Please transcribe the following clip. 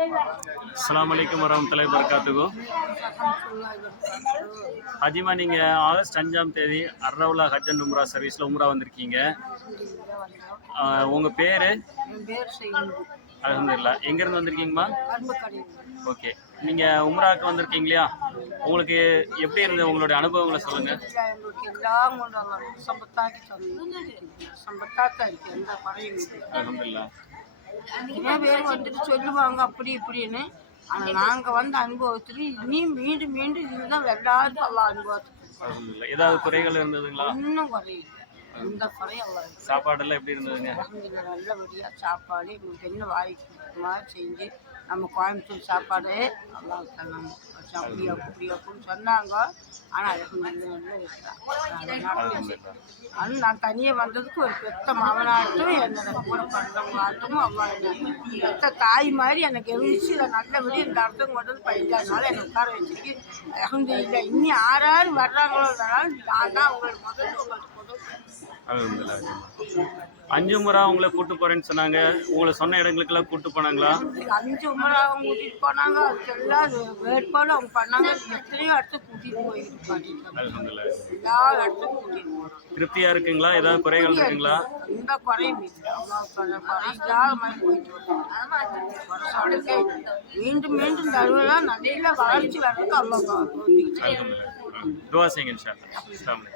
அஸ்ஸலாமு அலைக்கும் வரமத்துல்லாஹி வபரகாத்துஹு. ஹஜிமா நீங்கள் ஆகஸ்ட் அஞ்சாம் தேதி அர்ரவுலா ஹஜ் அண்ட் உம்ரா சர்வீஸில் உம்ரா வந்திருக்கீங்க. உங்கள் பேர்? அலமதுல்லா எங்கேருந்து வந்திருக்கீங்கம்மா? ஓகே. நீங்கள் உம்ராவுக்கு வந்திருக்கீங்க இல்லையா உங்களுக்கு எப்படி இருந்தது? உங்களுடைய அனுபவங்களை சொல்லுங்கள் அலமதுல்லா நிறைய பேர் வந்துட்டு சொல்லுவாங்க அப்படி இப்படின்னு. ஆனால் நாங்கள் வந்த அனுபவத்தில் இனியும் மீண்டும் மீண்டும் இதுதான் எல்லாருக்கும் எல்லா அனுபவத்துக்கு ஏதாவது குறைகள் இருந்ததுங்களா? இன்னும் குறையில்லை. எந்த குறையும் எல்லாம் இல்லை சாப்பாடெல்லாம் எப்படி இருந்ததுங்க? நல்லபடியாக சாப்பாடு எங்களுக்கு என்ன வாய்ப்பு மாதிரி செஞ்சு நம்ம கோயம்புத்தூர் சாப்பாடு நல்லா அப்படி அப்படின்னு சொன்னாங்க. ஆனால் அது நான் தனியாக வந்ததுக்கு ஒரு பெத்த மகனாகட்டும் என்னோட கூட பிறந்தவங்களாகட்டும் அம்மா என்ன பெத்த தாய் மாதிரி எனக்கு இருந்துச்சு இதை நல்லபடியாக இந்த அர்த்தம் கொண்டு வந்து நாள் என்னை உட்கார வச்சுருக்கு அகந்து இல்லை இன்னும் யார் வர்றாங்களோ இல்லைனாலும் நான் தான் அவங்களுக்கு முதல்ல உங்களுக்கு முதல் அலமதுல்லா. அஞ்சு முறை உங்களை கூட்டு போறேன்னு சொன்னாங்க. உங்களை சொன்ன இடங்களுக்கெல்லாம் கூட்டு போனாங்களா? அஞ்சு முறை அவங்க கூட்டிகிட்டு போனாங்க. அதுக்கு எல்லாம் அது வேட்பாடு அவங்க பண்ணாங்க. எத்தனையோ இடத்துக்கு பண்ணிட்டு அலமதுல்லா. எல்லா இடத்துக்கும் கூட்டிகிட்டு போனாங்க. திருப்தியா இருக்குங்களா? ஏதாவது குறைகள் இருக்குங்களா? எந்த குறையும் இல்லை. அவ்வளோ குறை குறை இல்லாத மாதிரி போயிட்டு வந்தாங்க. குறை சொல்றதுக்கே இல்லை. மீண்டும் மீண்டும் தருவெல்லாம் நல்ல வளர்ச்சி வர்றதுக்கு அவ்வளோ துவா செய்யுங்க இன்ஷா அல்லாஹ்.